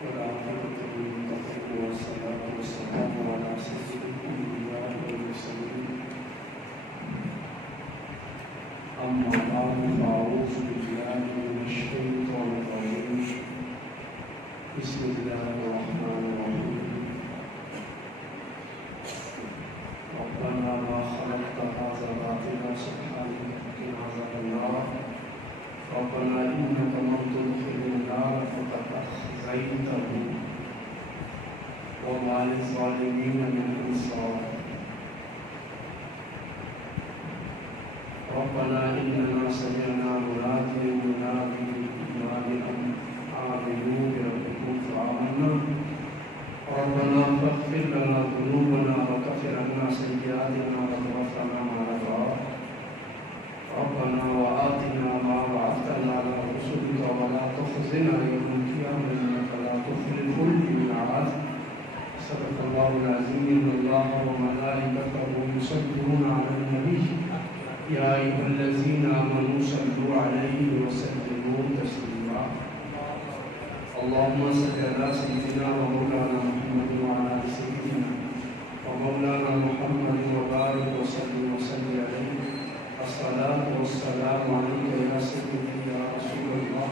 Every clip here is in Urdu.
والعاقبة للمتقين والصلاة والسلام على سيد الأنبياء والمرسلين أما بعد فأعوذ بالله من الشيطان الرجيم بسم الله الرحمن الرحيم ربنا ما خلقت هذا باطلا سبحانك فقنا عذاب النار ربنا إنك من تدخل النار فقد أخزيته وما للظالمين من أنصار ربنا إننا سمعنا مناديا ينادي بالإيمان أن آمنوا بربكم فآمنا ربنا فاغفر لنا ذنوبنا وكفر عنا سيئاتنا وتوفنا مع الأبرار ربنا وآتنا ما وعدتنا على رسلك ولا تخزنا يوم القيامة إنك لا تخلف الميعاد صدق الله العظيم إن الله وملائكته يصلون على النبي يا أيها الذين آمنوا صلوا عليه وسلموا تسليما اللهم صل على سيدنا ومولانا محمد وعلى آل سيدنا ومولانا محمد وبارك وسلم عليه الصلاة والسلام عليك يا سيدي يا رسول الله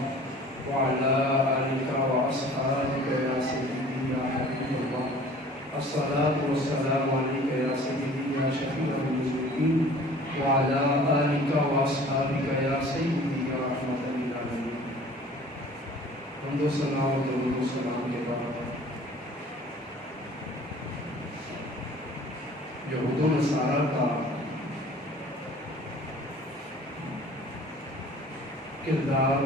وعلى آلك وأصحابك يا سيدي يا حبيب الله الصلاة والسلام عليك يا سيدي يا شفيع المذنبين وعلى آلك وأصحابك يا سيدي يا رحمة للعالمين حمد و ثنا و درود و سلام کے بعد یہود و نصارہ کا کردار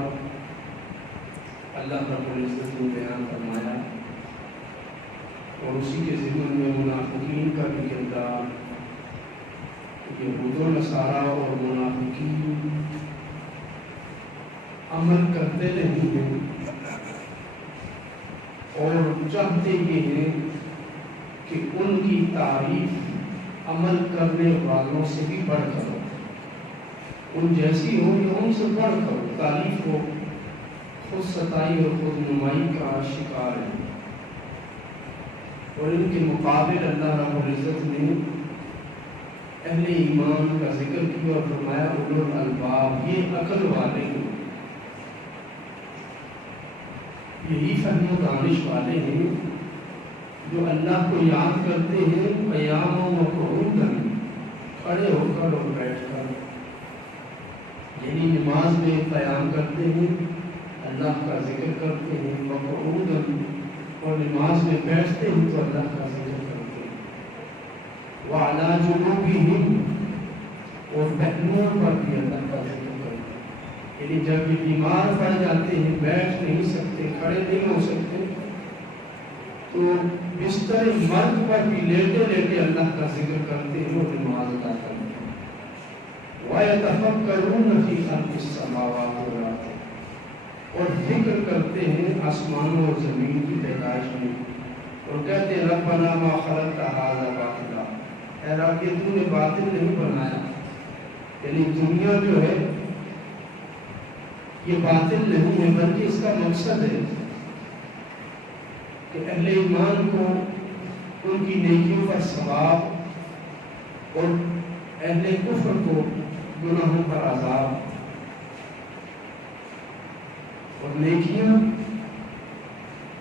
اللہ رب العزت نے بیان فرمایا اور اسی کے ضمن میں منافقین کا بھی کردار یہود و نصارہ اور منافقین عمل کرتے نہیں ہیں اور چاہتے یہ ہیں کہ ان کی تعریف عمل کرنے والوں سے بھی بڑھ کر ہو ان جیسی ہو یا ان سے بڑھ کر تعریف ہو خود ستائی اور خود نمائی کا شکار ہے اور ان کے مقابل اللہ رب العزت نے اہل ایمان کا ذکر کیا اور فرمایا اولو الالباب یہ عقل والے ہیں یہی فہم و دانش والے ہیں جو اللہ کو یاد کرتے ہیں قیام و قعودا کھڑے ہو کر اور بیٹھ کر یعنی نماز میں قیام کرتے ہیں اللہ کا ذکر کرتے ہیں وقعودا اور نماز میں بیٹھتے ہیں تو اللہ کا ذکر کرتے ہیں وعلی جنوبہم اور بہنوں پر بھی اللہ کا ذکر کرتے ہیں یعنی جب یہ بیمار پڑ جاتے ہیں بیٹھ نہیں سکتے کھڑے نہیں ہو سکتے تو بستر مرد پر بھی لیٹے لیٹے اللہ کا ذکر کرتے ہیں اور نماز ادا کرتے ہیں وَيَتَفَكَّرُونَ فِي خَلْقِ السَّمَاوَاتِ وَالْأَرْضِ اور ذکر کرتے ہیں آسمانوں اور زمین کی پیدائش میں اور کہتے ہیں ربنا ما خلقت هذا باطلا اے رب یہ تو نے باطل نہیں بنایا یعنی دنیا جو ہے یہ باطل نہیں ہے بلکہ اس کا مقصد ہے کہ اہل ایمان کو ان کی نیکیوں پر ثواب اور اہل کفر کو گناہوں پر عذاب اور نیکیاں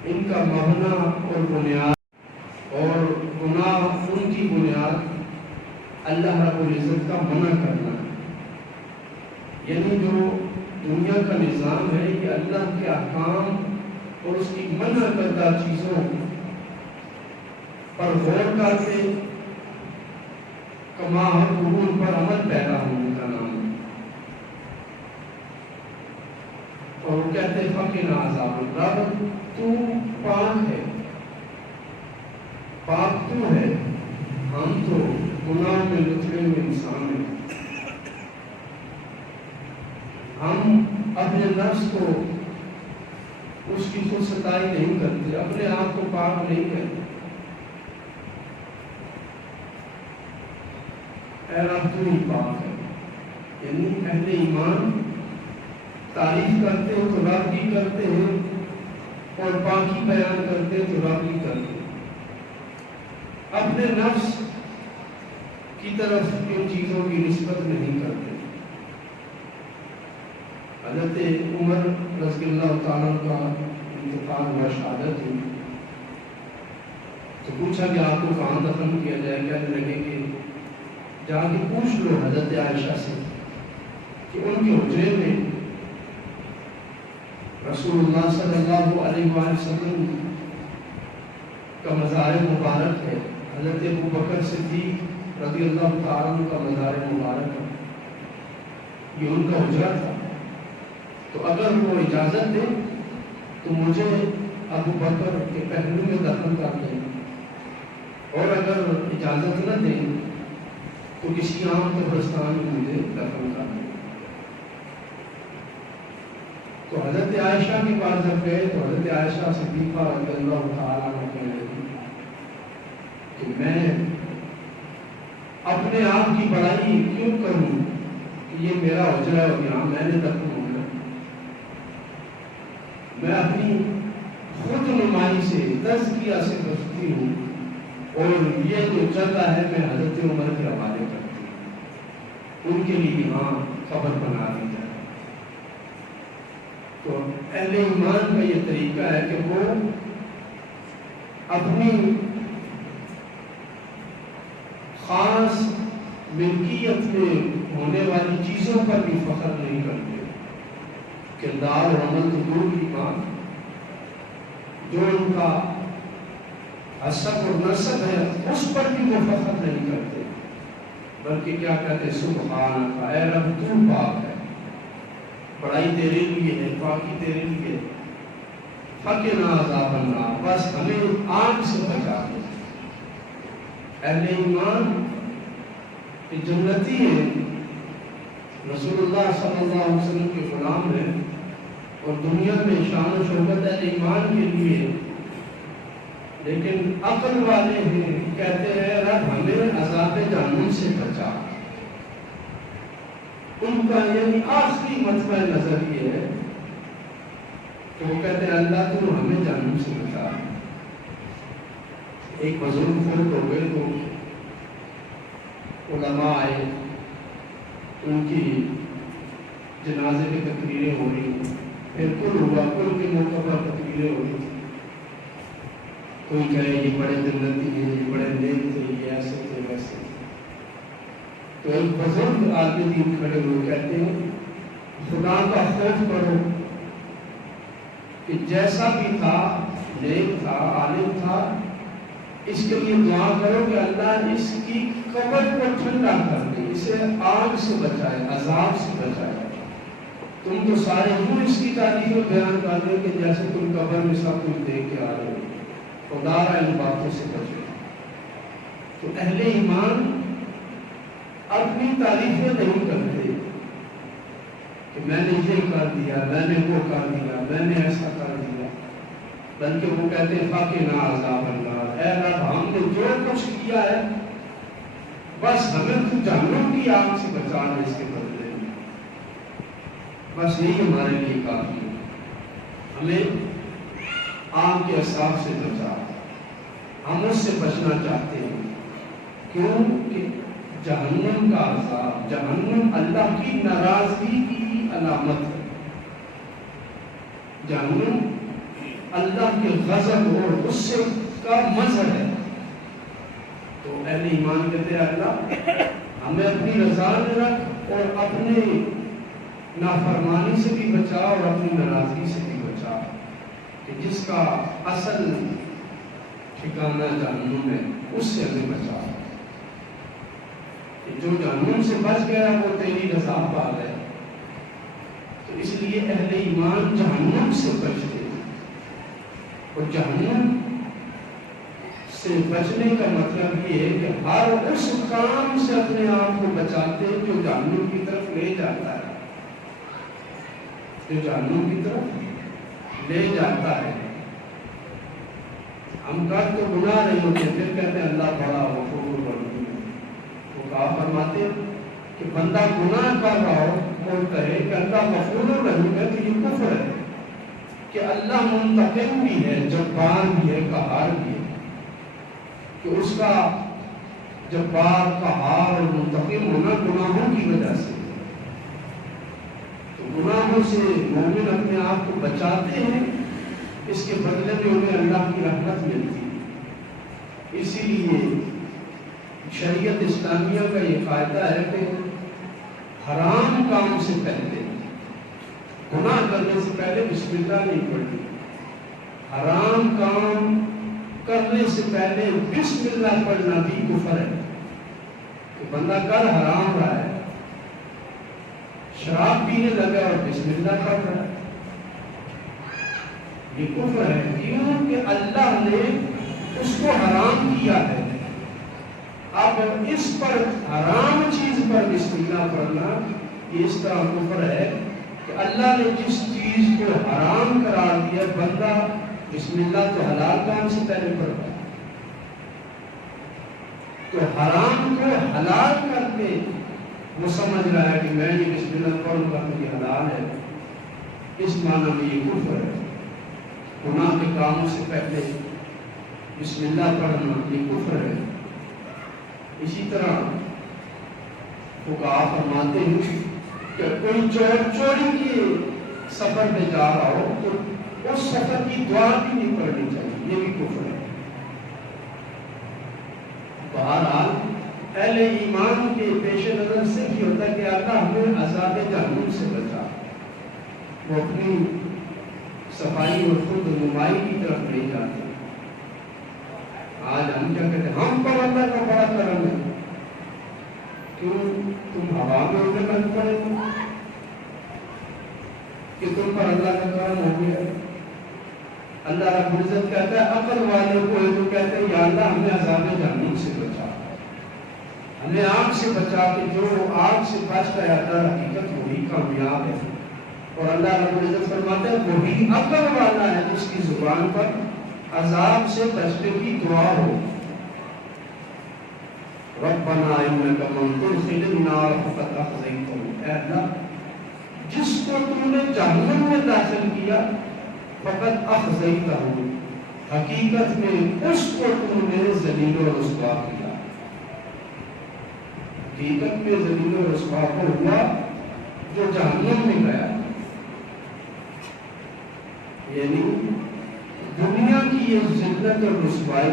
ان کا مبنا اور بنیاد اور گناہ ان کی بنیاد اللہ رب العزت کا منع کرنا یعنی جو دنیا کا نظام ہے یہ اللہ کے احکام اور اس کی منع کردہ چیزوں پر غور کرتے کما حقوق پر عمل پیدا ہونے کا نام ہے اور وہ کہتے فقنا عذاب رب تو پاک ہے پاک تو ہے ہم تو گناہ میں لتھڑے ہوئے انسان ہیں ہم اپنے نفس کو اس کی خود ستائی نہیں کرتے اپنے آپ کو پاک نہیں کہتے اے رب تو ہی پاک ہے یعنی اہل ایمان تعریف کرتے ہیں تو رب کی کرتے ہیں اور پاکی بیان کرتے تو رب ہی کرتے، اپنے نفس کی طرف ان چیزوں کی نسبت نہیں کرتے۔ حضرت عمر رضی اللہ تعالیٰ کا انتقال ہوا، شہادت ہوئی، تو پوچھا کہ آپ کو کہاں دفن کیا جائے؟ کہنے لگے کہ جا کے پوچھ لو حضرت عائشہ سے کہ ان کے حجرے میں رسول اللہ صلی اللہ علیہ وآلہ وسلم کا مزار مبارک ہے، حضرت ابوبکر صدیق رضی اللہ تعالیٰ کا مزار مبارک ہے، یہ ان کا حجرہ تھا، تو اگر وہ اجازت دے تو مجھے ابوبکر کے پہلو میں دفن کر دیں، اور اگر اجازت نہ دیں تو کسی عام قبرستان میں مجھے دفن کر دیں۔ تو حضرت عائشہ کے پاس جب گئے تو حضرت عائشہ صدیقہ رضی اللہ تعالیٰ عنہ کہنے لگی کہ میں اپنے آپ کی بڑائی کیوں کروں کہ یہ میرا حجرہ ہے اور یہاں میں نے دفن ہونا، میں اپنی خود نمائی سے تزکیہ سے بچتی ہوں، اور یہ جو چلتا ہے میں حضرت عمر کے حوالے کرتی ہوں، ان کے لیے یہاں قبر بنا دی جائے۔ تو اہل ایمان کا یہ طریقہ ہے کہ وہ اپنی خاص ملکیت میں ہونے والی چیزوں پر بھی فخر نہیں کرتے، کردار اور عمل تو دور کی بات، جو ان کا حسب اور نسب ہے اس پر بھی وہ فخر نہیں کرتے، بلکہ کیا کہتے ہیں سبحانک اے رب تو پاک ہے، بڑائی تیرے لیے ہے، پاکی تیرے لیے، فقنا عذاب النار، بس ہمیں آگ سے بچا دے۔ اہل ایمان جنتی ہیں، رسول اللہ صلی اللہ علیہ وسلم کے غلام ہیں، اور دنیا میں شان و شوکت اہل ایمان کے لیے، لیکن عقل والے ہیں، کہتے ہیں رب ہمیں عذاب جہنم سے بچا۔ ان کا یعنی آخری مطلع نظر یہ ہے کہ وہ کہتے ہیں اللہ تو ہمیں جہنم سے بچا۔ ایک بزرگ فوت ہو گئے تو علماء آئے، ان کی جنازے کی تقریریں ہو رہی، پھر کل ہوا، کل کے موقع پر تقریریں ہو رہی، کوئی کہے یہ بڑے جنتی ہیں، یہ بڑے نیک تھے، یہ ایسے تھے ویسے تھے۔ تو ایک بزرگ عالم دین کھڑے ہوئے کہتے ہیں خدا کا خوف کرو کہ جیسا بھی تھا، نیک تھا، عالم تھا، اس کے لیے دعا کرو کہ اللہ اس کی قبر کو ٹھنڈا کر دے، اسے آگ سے بچائے، عذاب سے بچائے۔ تم تو سارے ہوں اس کی تعریف میں بیان کر دیں کہ جیسے تم قبر میں سب کچھ دیکھ کے آ رہے ہو، خدا را ان باتوں سے بچے۔ تو اہل ایمان اپنی تعریفیں نہیں کرتے کہ میں نے یہ کر دیا، میں نے وہ کر دیا، میں نے ایسا کر دیا، بلکہ وہ کہتے ہیں فقنا عذاب النار، اے رب ہم نے جو کچھ کیا ہے بس ہمیں تو جہنم کی آگ سے بچا دے، اس کے بدلے میں بس یہی ہمارے لیے کافی ہے، ہمیں آگ کے عذاب سے بچا، ہم اس سے بچنا چاہتے ہیں۔ کیوں کہ جہنم کا عذاب، جہنم اللہ کی ناراضگی کی علامت ہے، جہنم اللہ کے غضب اور غصے کا مظہر ہے۔ تو اہل ایمان کہتے ہیں اللہ ہمیں اپنی رضا میں رکھ، اور اپنے نافرمانی سے بھی بچا، اور اپنی ناراضگی سے بھی بچا، کہ جس کا اصل ٹھکانہ جہنم ہے اس سے ہمیں بچا، کہ جو جہنم سے بچ گیا وہ تیری رضا پا گیا۔ تو اس لیے اہل ایمان جہنم سے بچتے ہیں، اور جہنم سے بچنے کا مطلب یہ ہے کہ ہر اس کام سے اپنے آپ کو بچاتے ہیں جو جہنم کی طرف لے جاتا ہے، جو جہنم کی طرف لے جاتا ہے۔ ہم کر تو گناہ نہیں ہوتے، پھر کہتے ہیں اللہ بڑا غفور رحیم۔ وہ کہا فرماتے کہ بندہ گناہ کر رہا ہو اور کہے کہ اللہ غفور رحیم ہے، تو یہ کفر ہے، کہ اللہ منتقم بھی ہے، جبار بھی ہے، قہار بھی ہے، کہ اس کا جبار، قہار اور منتقم ہونا گناہوں کی وجہ سے ہے۔ تو گناہوں سے مومن اپنے آپ کو بچاتے ہیں، اس کے بدلے میں انہیں اللہ کی رحمت ملتی ہے۔ اسی لیے شریعت اسلامیہ کا یہ قاعدہ ہے کہ حرام کام سے پہلے، گناہ کرنے سے پہلے بسم اللہ نہیں پڑھنی، حرام کام کرنے سے پہلے بسم اللہ پڑھنا بھی کفر ہے۔ کہ بندہ کر حرام رہا ہے، شراب پینے لگا اور بسم اللہ پڑھ رہا ہے، یہ کفر ہے۔ کیوں کہ اللہ نے اس کو حرام کیا ہے۔ اب اس پر، حرام چیز پر بسم اللہ پڑھنا یہ اس طرح کفر ہے کہ اللہ نے جس چیز کو حرام قرار دیا، بندہ بسم اللہ تو حلال کام سے پہلے پڑھتا ہے، تو حرام کو حلال کر کے وہ سمجھ رہا ہے کہ میں یہ بسم اللہ پڑھوں گا تو یہ حلال ہے، اس معنی میں یہ کفر ہے۔ گناہ کے کاموں سے پہلے بسم اللہ پڑھنا یہ کفر ہے۔ اسی طرح فقہا فرماتے ہیں کہ کوئی چوری کے سفر پہ جا رہا ہو تو اس سفر کی دعا بھی نہیں پڑھنی چاہیے، یہ بھی کفر ہے۔ بہرحال اہل ایمان کے پیش نظر سے یہ ہوتا ہے کہ اللہ ہمیں عذاب جہنم سے بچا، وہ اپنی صفائی اور خود نمائی کی طرف نہیں جاتے۔ آج ہم کیا کہتے ہیں، ہم پر اللہ کا بڑا کرم ہے، کیوں تم ہوا میں اڑنے لگ پڑے کہ تم پر اللہ کا کرم ہو گیا۔ اللہ رب العزت کہتا ہے عقل والے کو، تو کہتے ہیں یا اللہ ہمیں عذاب جہنم سے بچا، ہمیں آگ سے بچا، کہ جو آگ سے بچ گیا تھا حقیقت وہی کامیاب ہے۔ اور اللہ رب العزت فرماتا ہے وہی عقل والا ہے جس کی زبان پر عذاب سے بچنے کی دعا ہو۔ ربنا انک من تدخل النار فقد اخزیتہ، اے اللہ جس کو تم نے جہنم میں داخل کیا، فقد اخزیتہ، حقیقت میں اس کو تم نے ذلیل و رسوا کیا، حقیقت میں ذلیل و رسوا ہوا جو جہنم میں گیا۔ یعنی دنیا کی یہ ذلت اور رسوائی،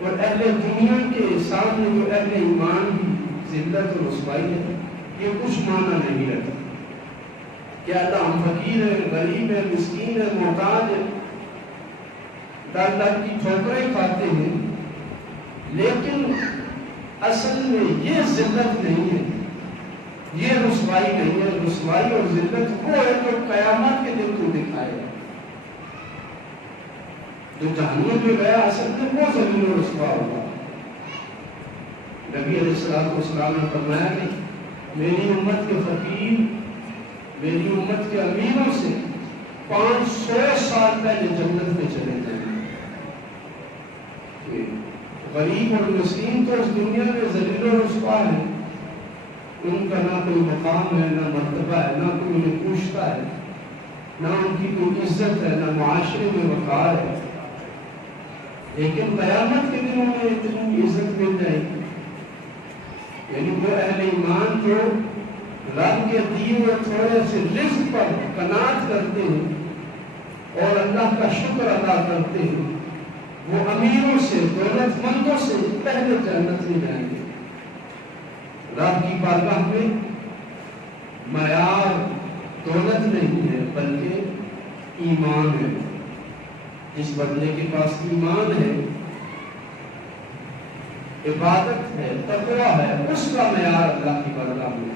اور اہل دنیا کے سامنے جو اہل ایمان کی ذلت اور رسوائی ہے، یہ کچھ معنی نہیں رکھتا کہ اللہ ہم فقیر ہیں، غریب ہیں، مسکین ہیں، محتاج ہیں، در در کی ٹھوکریں کھاتے ہیں، لیکن اصل میں یہ ذلت نہیں ہے، یہ رسوائی نہیں ہے۔ رسوائی اور ذلت وہ ہے جو قیامت کے دن کو دکھائے گا۔ جو جہنم میں گیا اصل میں وہ ذلیل و رسوا ہوگا۔ نبی علیہ السلام نے فرمایا کہ میری امت کے فقیر، میری امت کے امیروں سے 500 سال پہلے جنت میں چلے جائیں گے۔ غریب اور مسکین تو اس دنیا میں ذلیل و رسوا ہے، ان کا نہ کوئی مقام ہے، نہ مرتبہ ہے، نہ کوئی انہیں پوچھتا ہے، نہ ان کی کوئی عزت ہے، نہ معاشرے میں وقار ہے۔ لیکن قیامت کے دنوں میں اتنی عزت مل جائے گی، یعنی وہ اہل ایمان جو رب کے دیے ہوئے تھوڑے سے رزق پر قناعت کرتے ہیں اور اللہ کا شکر ادا کرتے ہیں، وہ امیروں سے، دولت مندوں سے پہلے جنت میں جائیں گے۔ رب کی بارگاہ میں معیار دولت نہیں ہے بلکہ ایمان ہے۔ جس بندے کے پاس ایمان ہے، عبادت ہے، تقوی ہے، اس کا معیار اللہ کی بارگاہ میں۔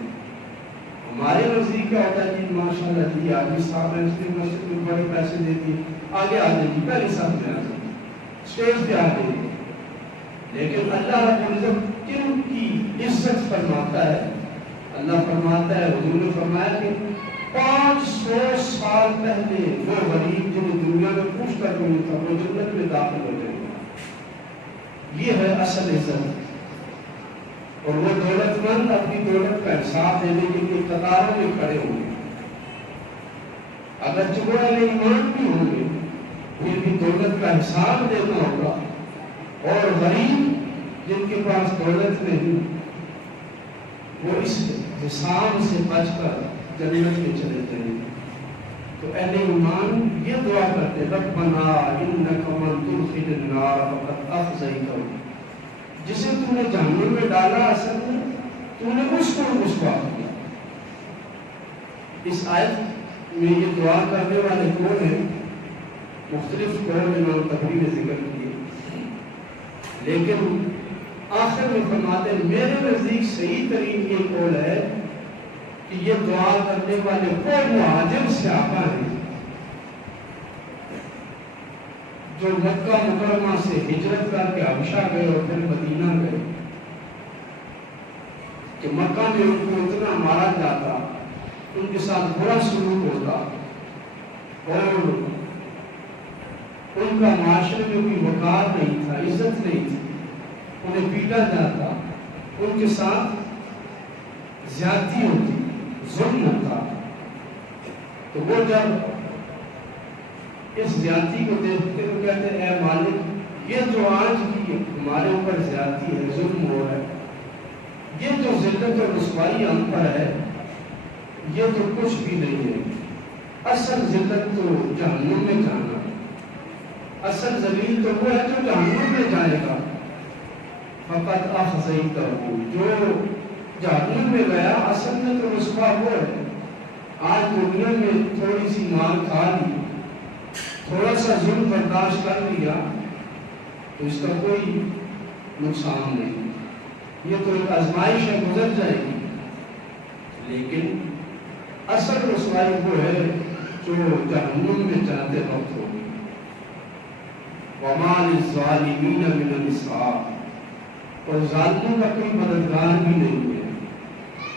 ہمارے نزدیک کیا ہوتا ہے کہ ماشاءاللہ جی آج صاحب ہے، اس نے مسجد میں بڑے پیسے دیتی، آگے آ جائے گی، پہلے صاحب میں آ جائے گی، اسٹیج پہ آ جائے گی۔ لیکن اللہ رب العزت کن کی عزت فرماتا ہے؟ اللہ فرماتا ہے، حضور نے فرمایا کہ 500 سال پہلے وہ غریب جنہیں دنیا میں پوچھ کر نہیں تھا، وہ جنت میں داخل ہو جائے گا۔ یہ ہے اصل عزت۔ اور وہ دولت مند اپنی دولت کا حساب دینے کے لیے قطاروں میں کھڑے ہوں گے۔ اگر وہ اہل ایمان بھی ہوں گے پھر بھی دولت کا حساب دینا ہوگا، اور غریب جن کے پاس دولت نہیں وہ اس حساب سے بچ کر جنت میں چلے جائیں گے۔ تو اہل ایمان یہ دعا کرتے ربنا انک من تدخل النار فقد اخزیتہ، جسے تو نے جہنم میں ڈالا اصل میں تو نے اس کو رسوا کیا۔ اس آیت میں یہ دعا کرنے والے کون ہیں؟ مختلف قول امام طبری نے ذکر کیے، لیکن آخر میں فرماتے ہیں میرے نزدیک صحیح ترین یہ قول ہے کہ یہ دعا کرنے والے وہ مہاجر صحابہ ہیں جو مکہ مکرمہ سے ہجرت کر کے حبشہ گئے اور پھر مدینہ گئے، کہ مکہ میں ان کو اتنا مارا جاتا، ان کے ساتھ برا سلوک ہوتا، اور ان کا معاشرے میں کوئی وقار نہیں تھا، عزت نہیں تھی، انہیں پیٹا جاتا، ان کے ساتھ زیادتی ہوتی، ظلم ہوتا۔ تو وہ جب اس زیادتی کو دیکھتے تو کہتے ہیں اے مالک یہ جو آج کی ہمارے اوپر زیادتی ہے، ظلم ہو رہا ہے، یہ جو ذلت اور رسوائی ہم پر ہے یہ تو کچھ بھی نہیں ہے، اصل ذلت تو جہنم میں جانا ہے، اصل ذلیل تو وہ ہے جو جہنم میں جائے گا۔ فقط اخزیتہ، جو جہنم میں گیا اصل میں تو رسوا وہ ہے۔ آج دنیا میں تھوڑی سی مار کھا لی، تھوڑا سا ظلم برداشت کر لیا تو اس کا کوئی نقصان نہیں، یہ تو ایک آزمائش ہے، گزر جائے گی، لیکن اصل رسوائی وہ ہے جو جہنم میں جاتے وقت ہوگی۔ وَمَا لِلظَّالِمِينَ مِنَ النَّصِيرٍ، اور ظالموں کا کوئی مددگار بھی نہیں ہے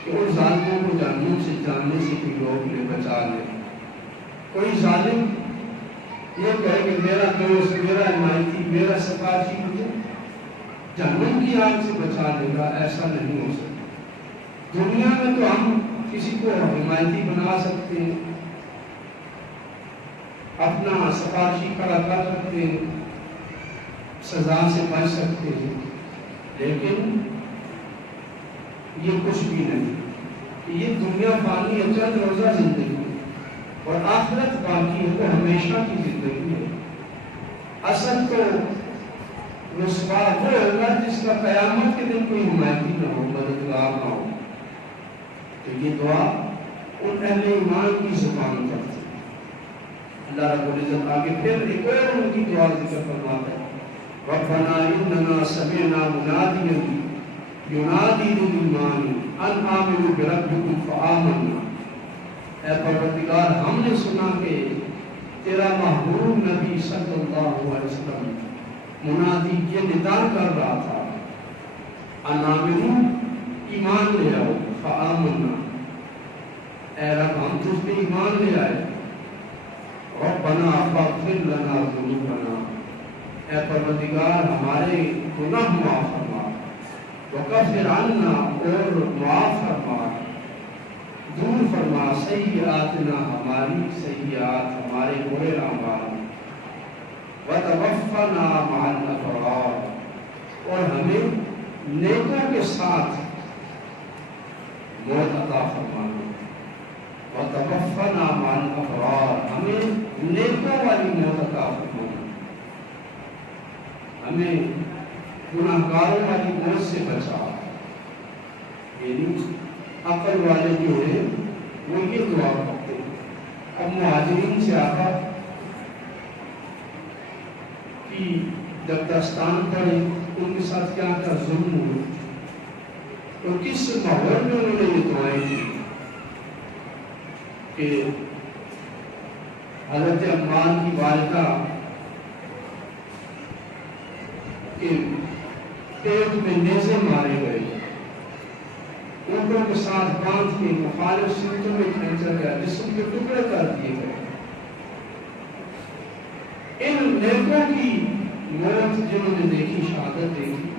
کہ ان ظالموں کو جہنم سے جانے سے کوئی روک لے، بچا لے۔ کوئی ظالم یہ کہے کہ میرا دوست، میرا حمایتی، میرا سفارشی مجھے جہنم کی آگ سے بچا لے گا، ایسا نہیں ہو سکتا۔ دنیا میں تو ہم کسی کو حمایتی بنا سکتے ہیں، اپنا سفارشی کھڑا کر سکتے ہیں، سزا سے بچ سکتے ہیں، لیکن یہ کچھ بھی نہیں۔ یہ دنیا فانی ہے، چند روزہ زندگی، اور آخرت باقی ہے، وہ ہمیشہ کی زندگی ہے۔ اصل تو رسوا وہ ہوگا جس کا قیامت کے دن کوئی حمایتی نہ ہو، مددگار نہ ہو۔ تو یہ دعا ان اہل ایمان کی زبان پر تھی۔ اللہ رب العزت آگے پھر ایک اور ان کی دعا ذکر فرماتا ہے، ربنا اننا سمعنا منادیا ینادی للایمان ان آمنوا بربکم فآمنا، اے پروردگار ہم نے سنا کہ تیرا محبوب نبی صلی اللہ علیہ وسلم منادی یہ ندا کر رہا تھا، ان آمنوا ایمان لے آؤ، فآمنا اے رب ہم تجھ پہ ایمان لے آئے، ربنا فاغفر لنا ذنوبنا، اے پروردگار ہمارے گناہ معاف فرما، وکفر عنا اور معاف فرما، دور فرما سیئاتنا ہماری سیئات، ہمارے برے اعمال، وتوفنا مع الابرار اور ہمیں نیکوں کے ساتھ موت عطا فرمانا، وتوفنا مع الابرار ہمیں نیکوں والی موت عطا فرمانا، ہمیں گناہگاروں والی موت سے بچا۔ یعنی عقل والے جو ہیں وہ یہ دعا کرتے ہیں۔ اب مہاجرین سے آقا کی جب داستان پڑے ان کے ساتھ کیا کیا ظلم ہوئے اور کس ماحول میں انہوں نے یہ دعائیں کی کہ حضرت عمار کی والدہ کے پیٹ میں نیزے مارے گئے، اونٹوں کے ساتھ باندھ کے مخالف سمتوں میں کھینچا گیا، جسم کے ٹکڑے کر دیے گئے۔ ان نیکوں کی موت جنہوں نے دیکھی، شہادت دیکھی،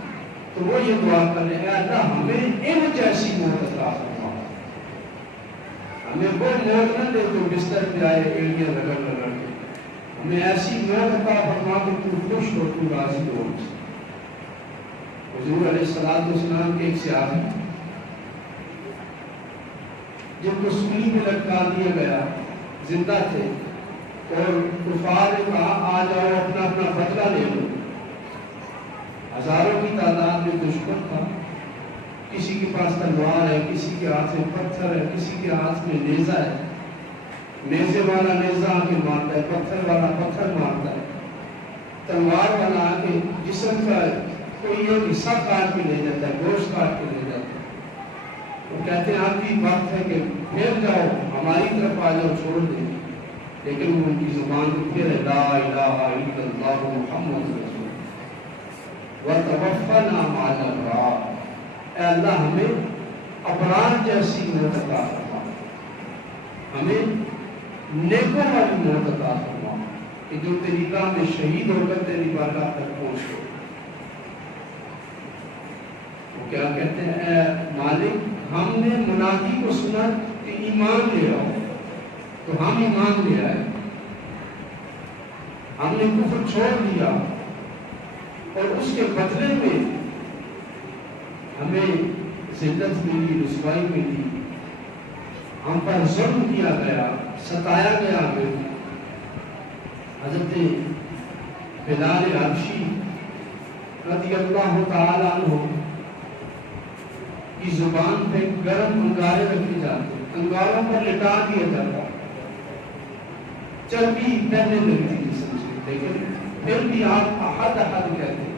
تو وہ یہ دعا کرنے اے اللہ ہمیں ان جیسی موت عطا فرما، ہمیں وہ موت نہ دے جو بستر پہ آئے ایڑیاں رگڑ رگڑ کے، ہمیں ایسی موت عطا فرما کہ تو خوش ہو، تو راضی ہو۔ حضور علیہ السلام کے ایک صحابی جن کو سولی میں لٹکا دیا گیا، زندہ تھے، اور کفار نے کہا آ جاؤ اپنا اپنا بدلہ لے لو۔ ہزاروں کی تعداد میں دشمن تھا، کسی کے پاس تلوار ہے، کسی کے ہاتھ میں پتھر ہے، کسی کے ہاتھ میں نیزہ ہے، نیزے والا نیزہ آ کے مارتا ہے، پتھر والا پتھر مارتا ہے، تلوار والا آ کے جسم کا کوئی ایک حصہ کاٹ کے لے جاتا ہے، گوشت کاٹ کے لے جاتا ہے۔ وہ کہتے ہیں آپ کی وقت ہے کہ پھر جاؤ، ہماری طرف آ جاؤ، چھوڑ دیں، لیکن وہ ان کی زبان کو پھر ہے لا الہ الا اللہ محمد رسول اللہ وَتَوَفَّنَا مَعَ الْأَبْرَارِ۔ اے اللہ ہمیں ابرار جیسی موت عطا فرما، ہمیں نیکوں والی موت عطا فرما کہ جو تیری راہ میں شہید ہو کر تیری بارگاہ تک پہنچ گئے۔ وہ کیا کہتے ہیں؟ اے مالک ہم نے منادی کو سنا کہ ایمان لے آؤ، تو ہم ایمان لے آئے، ہم نے کفر چھوڑ دیا، اور اس کے بدلے میں ہمیں ذلت ملی، رسوائی ملی، ہم پر ظلم کیا گیا، ستایا گیا ہمیں۔ حضرت بلال حبشی رضی اللہ تعالی عنہ کی زبان پہ گرم انگارے رکھے جاتے، انگاروں پر لٹا دیا جاتا، چربی پہنے لگتی جسم سے، لیکن پھر بھی آپ احد احد کہتے ہیں،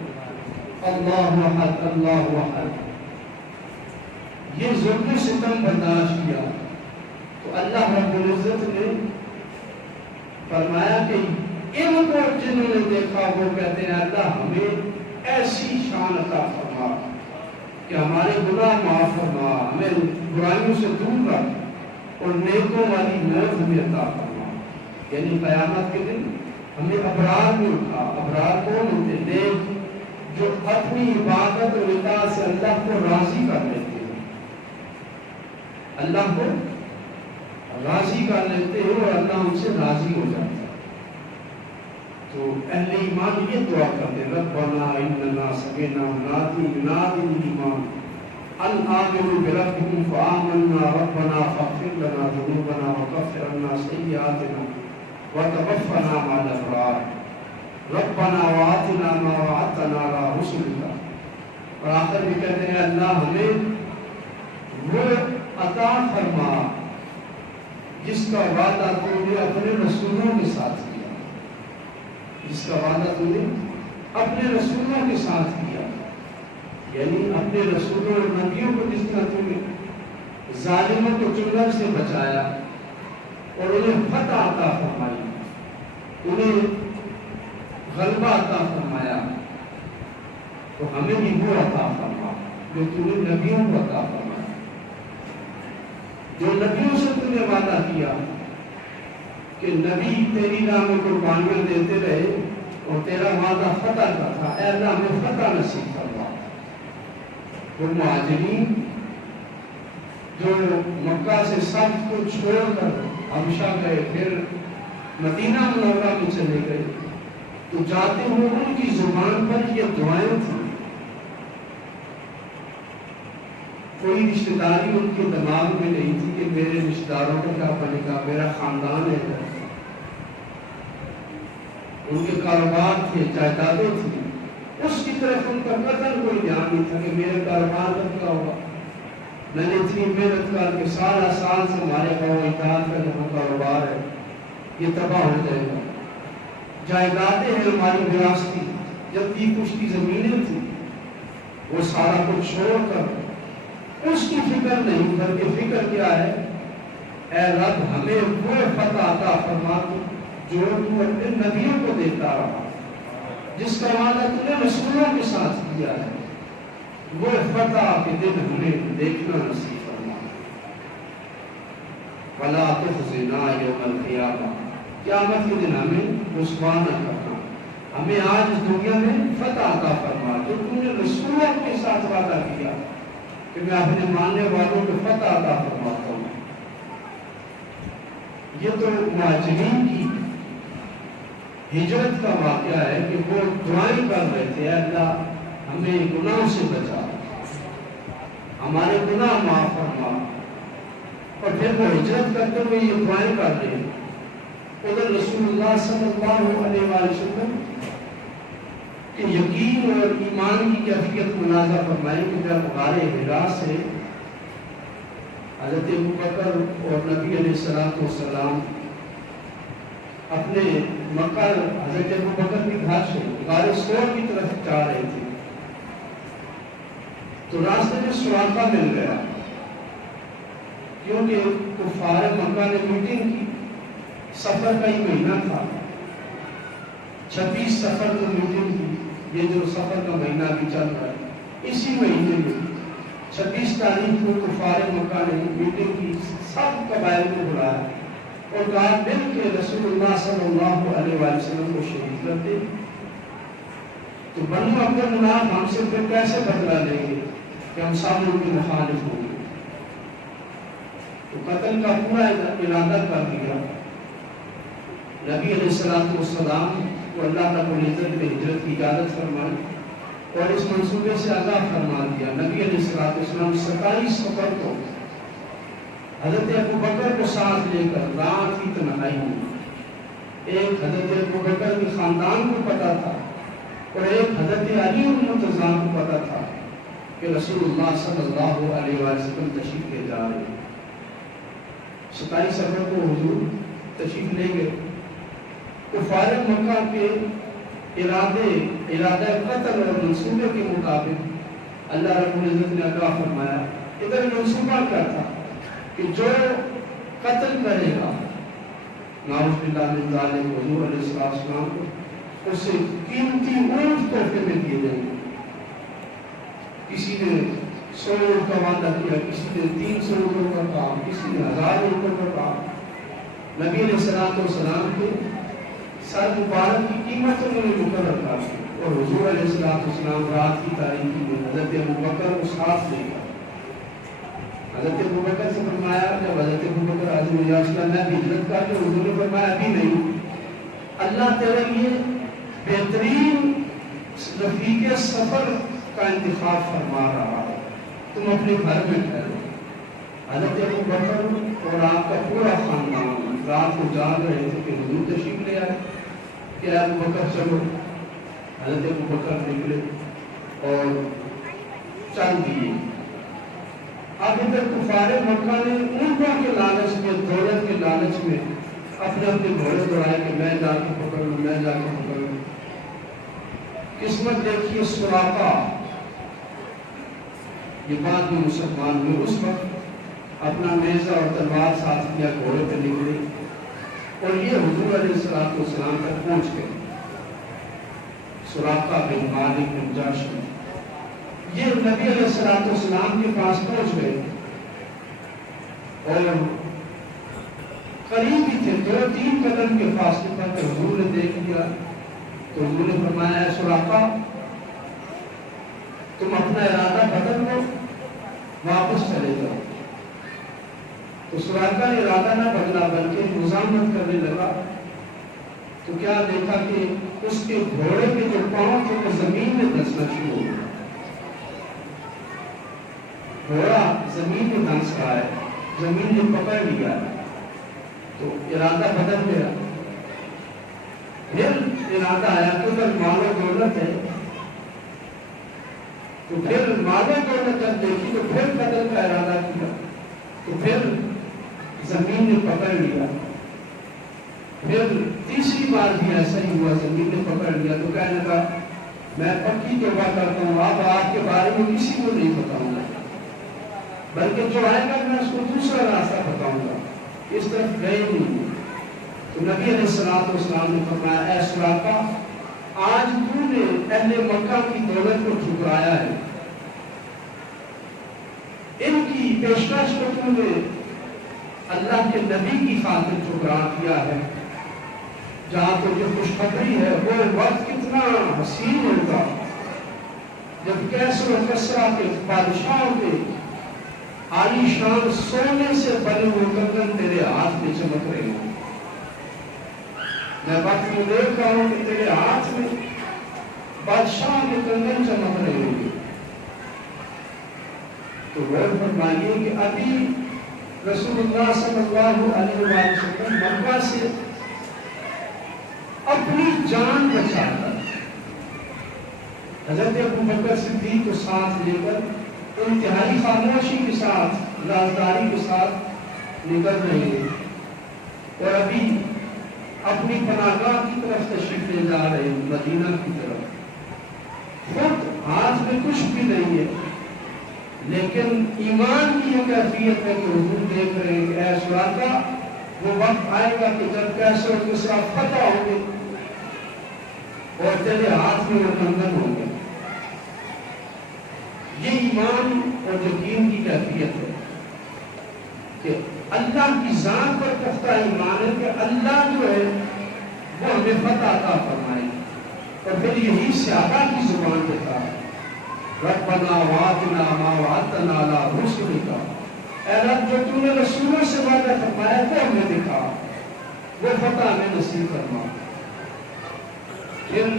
اللہ احد اللہ احد۔ یہ ظلم ستم برداشت کیا تو اللہ رب العزت نے فرمایا کہ ان کو جنہوں نے دیکھا وہ کہتے ہیں اللہ ہمیں ایسی شان عطا فرما کہ ہمارے گناہ معاف فرما، ہمیں برائیوں سے دور رکھ، اور نیکوں والی موت ہمیں عطا فرما۔ یعنی قیامت کے دن ہمیں ابرار میں اٹھا۔ ابرار کون ہوتے؟ نیک جو اپنی عبادت اور اطاعت سے اللہ کو راضی کر لیتے ہیں، اللہ کو راضی کر لیتے ہیں اور اللہ ان سے راضی ہو جاتا ہے۔ تو اہل ایمان یہ دعا کرتے ہیں، ربنا اننا سمعنا منادی ینادی للایمان ان آمنوا بربکم فآمنا ربنا فاغفر لنا ذنوبنا وکفر عنا سیئاتنا وتوفنا مع الابرار ربنا وآتنا ما وعدتنا على رسلك۔ اور آخر بھی کہتے ہیں اللہ ہمیں وہ عطا فرما جس کا وعدہ تو نے اپنے رسولوں کے ساتھ کیا، جس کا وعدہ تو نے اپنے رسولوں کے ساتھ کیا، یعنی اپنے رسولوں اور نبیوں کو جس طرح تو نے ظالموں کو چنگل سے بچایا اور انہیں فتح عطا فرمائی، انہیں غلبہ عطا فرمایا، تو ہمیں بھی وہ عطا فرما جو تو نے نبیوں کو عطا فرمایا، جو نبیوں سے تو نے وعدہ کیا کہ نبی تیری راہ میں قربانیاں دیتے رہے اور تیرا وعدہ فتح کا تھا، اے اللہ ہمیں فتح نصیب فرما۔ وہ مہاجرین جو مکہ سے سب کو چھوڑ کر حبشہ گئے، پھر مدینہ منورہ میں چلے گئے، تو جاتے ہوئے ان کی زبان پر یہ دعائیں تھیں۔ کوئی رشتہ داری ان کے دماغ میں نہیں تھی کہ میرے رشتہ داروں کا کیا بنے گا، میرا خاندان ہے، ان کے کاروبار تھے، جائیدادیں تھیں، اس کی طرف ان کا قطعاً کوئی دھیان نہیں تھا کہ میرے کاروبار کا کیا ہوگا، میں نے اتنی محنت کر کے سارا سال سے ہمارے قوم اتحاد کا جو کاروبار ہے یہ تباہ ہو جائے گا، جائیدادیں ہیں ہماری وراثتی، جدید کچھ کی زمینیں تھیں، وہ سارا کچھ چھوڑ کر اس کی فکر نہیں، بلکہ فکر کیا ہے، اے رب ہمیں وہ فتح عطا فرما جو تو اپنے نبیوں کو دیتا رہا، جس کا وعدہ تو نے رسولوں کے ساتھ کیا ہے، وہ فتح کے دن ہمیں دیکھنا نصیب فرما۔ ولا تخزنا یوم القیامہ، قیامت کے دن ہمیں رسوا نہ کرنا، ہمیں آج اس دنیا میں فتح عطا فرما جو تو نے رسولوں کے ساتھ وعدہ کیا کہ میں اپنے ماننے والوں کو فتح عطا فرماتا ہوں۔ یہ تو مہاجرین کی ہجرت کا واقعہ ہے کہ وہ دعائیں کر رہے تھے، اے اللہ ہمیں گناہوں سے بچا، ہمارے گناہ معاف فرما، اور پھر وہ ہجرت کرتے ہوئے یہ دعائیں کر رہے ہیں۔ ادھر رسول اللہ صلی اللہ علیہ وآلہ وسلم کہ یقین اور ایمان کی کیفیت مناظرہ فرمائیں کہ جب غار حرا سے حضرت ابوبکر اور نبی علیہ السلام اپنے مکہ حضرت ابوبکر کے گھر سے غار سور کی طرف جا رہے تھے تو راستے میں سراقہ مل گیا، کیونکہ کفار مکہ نے میٹنگ کی، سفر کا ہی مہینہ تھا، 26 سفر کو میٹنگ کی، یہ جو سفر کا مہینہ بھی چل رہا ہے اسی مہینے میں 26 تاریخ کو کفار مکہ نے میٹنگ کی، سب قبائل کو بلایا اور کہا مل کے رسول اللہ صلی اللہ علیہ وآلہ وسلم کو شہید کرتے، تو بنو عبد المناف ہم سے پھر کیسے بدلہ لیں گے کہ ہم سب ان کے مخالف ہوں گے، تو قتل کا پورا ارادہ کر دیا۔ نبی علیہ السلام کو اللہ رب العزت نے ہجرت کی اجازت فرمائی اور اس منصوبے سے آگاہ فرما دیا۔ نبی علیہ السلام 27 اکتوبر کو حضرت ابوبکر کو ساتھ لے کر رات کی تنہائی میں، ایک حضرت ابوبکر کے خاندان کو پتا تھا اور ایک حضرت علی المرتضیٰ کو پتا تھا کہ رسول اللہ صلی اللہ علیہ وسلم تشریف لے جا رہے ہیں۔ 27 اکتوبر کو حضور تشریف لے گئے، کفار مکہ کے ارادہ قتل اور منصوبے کے مطابق اللہ رب العزت نے آگاہ فرمایا۔ ادھر منصوبہ کیا تھا کہ جو قتل کرے گا نعوذ باللہ من ذالک حضور علیہ السلام کو اسے قیمتی اونٹ تحفے میں دیے جائیں گے۔ کسی نے 100 اونٹ کا وعدہ کیا، کسی نے 300 اونٹوں کا کہا، کسی نے 1000 اونٹوں کا کہا۔ نبی علیہ السلام کے سر مبارک کی قیمت انہوں نے مقرر کر اور حضور علیہ السلام رات کی تاریخی میں حضرت ابوبکر کو ساتھ لے گا۔ حضرت ابوبکر سے فرمایا، جب حضرت ابوبکر عظیم الجلال میں بھی ہجرت کر کے حضور نے فرمایا ابھی نہیں، اللہ تیرے لیے بہترین رفیق سفر کا انتخاب فرما رہا ہے، تم اپنے گھر میں ٹھہرو۔ حضرت ابوبکر اور آپ کا پورا خاندان رات کو جاگ رہے تھے کہ حضور تشریف لے آئے کہ ابوبکر چلو۔ حضرت ابوبکر نکلے اور چل دیے۔ اب ادھر کفار مکہ نے اونٹوں کے لالچ میں، دولت کے لالچ میں اپنے گھوڑے دوڑائے کہ میں جا کے پکڑ لوں، میں جا کے پکڑ لوں۔ قسمت دیکھیے سراقہ، یہ بعد میں مسلمان ہوئے، اس وقت اپنا نیزہ اور تلوار ساتھ کیا، گھوڑے پہ نکلے اور یہ حضور علیہ السلام تک پہنچ گئے۔ سراقہ بن مالک بن جاشم یہ نبی علیہ السلام کے پاس پہنچ گئے اور قریب ہی تھے، 2-3 قدم کے فاصلے پر کہ حضور نے دیکھ لیا تو حضور نے فرمایا، اے سراقہ تم اپنا ارادہ بدل لو، واپس چلے جاؤ۔ تو سراقہ نے ارادہ نہ بدلا بلکہ مزاحمت کرنے لگا، تو کیا دیکھا کہ اس کے گھوڑے کے جو پاؤں تھے وہ زمین میں دھنسنا شروع ہو گیا۔ گھوڑا زمین میں دھنس رہا ہے، زمین نے پکڑ لیا تو ارادہ بدل گیا۔ پھر ارادہ آیا کہ اگر مال و دولت ہے تو پھر مال و دولت جب دیکھی تو پھر قتل کا ارادہ کیا، تو پھر زمین نے پکڑ لیا۔ پھر تیسری بار بھی ایسا ہی ہوا، زمین نے پکڑ لیا تو کہنے لگا میں پکی توبہ کرتا ہوں، اب آپ کے بارے میں کسی کو نہیں بتاؤں گا، بلکہ جو آئے گا میں اس کو دوسرا راستہ بتاؤں گا۔ اس طرف گئے نہیں۔ تو نبی علیہ السلام نے فرمایا، اے سراقہ آج تو نے اہل مکہ کی دولت کو ٹھکرایا ہے، ان کی پیشکش کو تو نے اللہ کے نبی کی خاطر ٹھکرا دیا ہے۔ جہاں تو جو خوشخبری ہے وہ وقت کتنا حسین ہوگا جب کیسر و کسرا کے بادشاہوں کے عالی شان سونے سے بنے ہوئے کنگن تیرے ہاتھ میں چمک رہے ہوں۔ میں وقت میں دیکھ رہا ہوں کہ تیرے ہاتھ میں بادشاہ کے کنگن چمک رہے ہوں گے. تو غور فرمائیے کہ ابھی رسول اللہ صلی اللہ علیہ وسلم مکہ سے اپنی جان بچا کر حضرت ابوبکر صدیق کو ساتھ لے کر انتہائی خاموشی کے ساتھ رازداری کے ساتھ نکل رہے ہیں اور ابھی اپنی پناہگاہ کی طرف تشریف لے جا رہے ہیں مدینہ کی طرف. خود ہاتھ میں کچھ بھی نہیں ہے لیکن ایمان کی یہ کیفیت ہے کہ حضور دیکھ رہے ہیں کہ اے سراقہ وہ وقت آئے گا کہ جب کیسر اور کسریٰ فتح ہوں گے اور تیرے ہاتھ میں وہ کنگن ہوں گے. یہ ایمان اور یقین کی کیفیت ہے کہ اللہ کی ذات پر پختہ ایمان ہے کہ اللہ جو ہے وہ ہمیں فتح عطا فرمائے. اور پھر یہی صحابہ کی زبان پہ تھا ربنا وآتنا ما وعدتنا علی رسلک. اے رب جو تم نے رسولوں سے وعدہ فرمایا وہ ہمیں دکھا, وہ فتح ہمیں نصیب فرما. پھر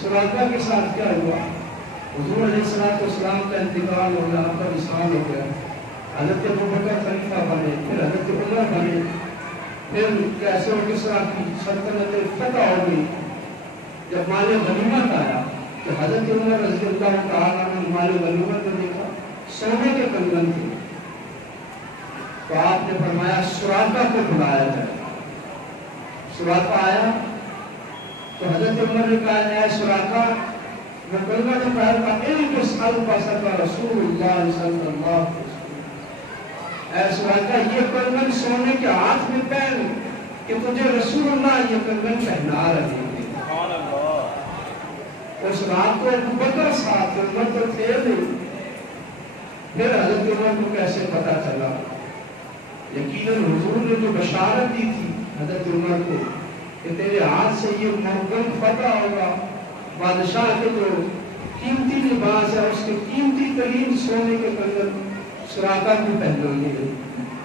سراقہ کے ساتھ کیا ہوا؟ حضور علیہ السلام کا انتقال ہو گیا, آپ کا وصال ہو گیا. حضرت ابوبکر خلیفہ بنے, پھر حضرت عمر بنے, پھر کیسر اور کسریٰ کی سلطنت فتح ہو گئی. جب مال غنیمت آیا تو حضرت عمر رضی اللہ تعالیٰ عنہ مال غنیمت میں دیکھا سونے کے کنگن تھے, تو آپ نے فرمایا سراقہ کو بلایا جائے. سراقہ آیا تو حضرت عمر نے کہا اے سراقہ وہ کنگن نے کہا ان کو سال پاسا رسول اللہ صلی اللہ علیہ وسلم. اے سراقہ یہ کنگن سونے کے ہاتھ میں پہن کہ تجھے رسول اللہ یہ کنگن پہنا رہے ہیں. اس رات کو ابوبکر ساتھ عمر تو تھے نہیں. پھر حضرت عمر کو کیسے پتا چلا؟ یقیناً حضور نے جو بشارت دی تھی حضرت عمر کو کہ تیرے ہاتھ سے یہ ملک فتح ہوگا, بادشاہ کے جو قیمتی لباس ہے اس کے قیمتی ترین سونے کے کنگن سراقہ کو پہنائیں گے.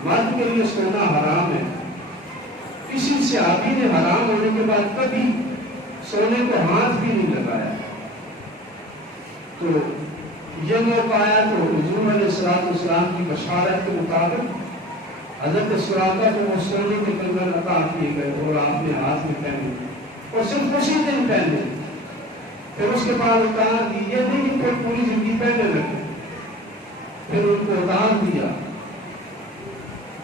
مرد کے لیے سونا حرام ہے. کسی صحابی نے حرام ہونے کے بعد کبھی سونے کو ہاتھ بھی نہیں لگایا. تو یہ موقع آیا تو حضور علیہ السلام کی بشارت کے مطابق حضرت سراقہ کو وہ سونے کے کنگن عطا کیے گئے اور آپ نے ہاتھ میں پہنے اور صرف اسی دن پہنے. پھر اس کے بعد اتار دی, یہ نہیں کہ پھر پوری زندگی پہنے لگے, پھر ان کو اتار دیا.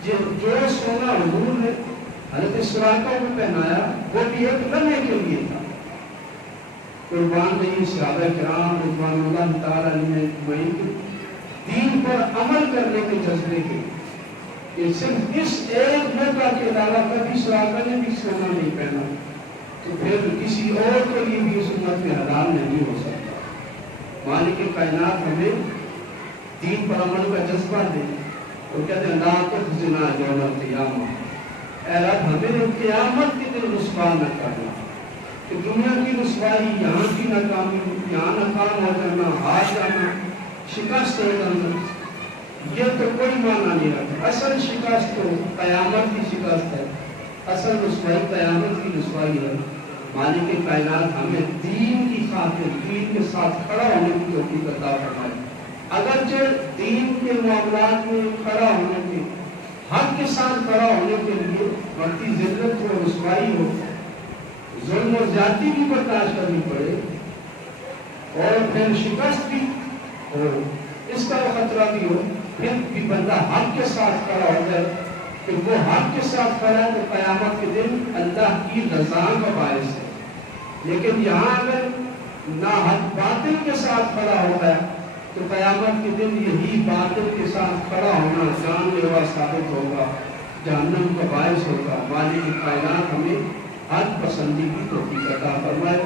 جو سونا حضور نے حضرت سراقہ کو پہنایا وہ بھی ایک لمحے کے لیے تھا. قربان نہیں صحابہ کرام رضوان اللہ تعالیٰ علیہ اجمعین دین پر عمل کرنے کے جذبے کے کہ صرف اس ایک موقع کے علاوہ کبھی سراقہ نے بھی سونا نہیں پہنا تو پھر کسی اور کے لیے بھی اس امت میں حلال نہیں ہو سکتا. مالک کائنات ہمیں دین پر عمل کا جذبہ دے اور کہتے ہیں لا تخزنا یوم القیامہ, اے رب ہمیں قیامت کے دن رسوا نہ کرنا کہ دنیا کی رسوائی, یہاں کی ناکامی, یہاں ناکام ہو جانا, ہار جانا, شکست ہو جانا, یہ تو کوئی معنی نہیں رکھتا. اصل شکست تو قیامت کی شکست ہے, اصل رسوائی قیامت کی رسوائی ہے. مالک کائنات ہمیں دین کی خاطر دین کے ساتھ کھڑا ہونے کی توفیق عطا فرمائے. اگرچہ دین کے معاملات میں کھڑا ہونے کے حق کے ساتھ کھڑا ہونے کے لیے وقتی ذلت ہو, رسوائی ہو, ظلم و زیادتی بھی برداشت کرنی پڑے اور پھر شکست بھی ہو, اس کا خطرہ بھی ہو, پھر بھی بندہ حق کے ساتھ کھڑا ہو جائے کہ وہ حق کے ساتھ کھڑا ہے تو قیامت کے دن اللہ کی رضا کا باعث ہے. لیکن یہاں اگر نہ حق باطل کے ساتھ کھڑا ہو گیا تو قیامت کے دن یہی باطل کے ساتھ کھڑا ہونا جان لیوا ثابت ہوگا, جہنم کا باعث ہوگا. مالک کائنات ہمیں حق پسندی کی توفیق عطا فرمائے.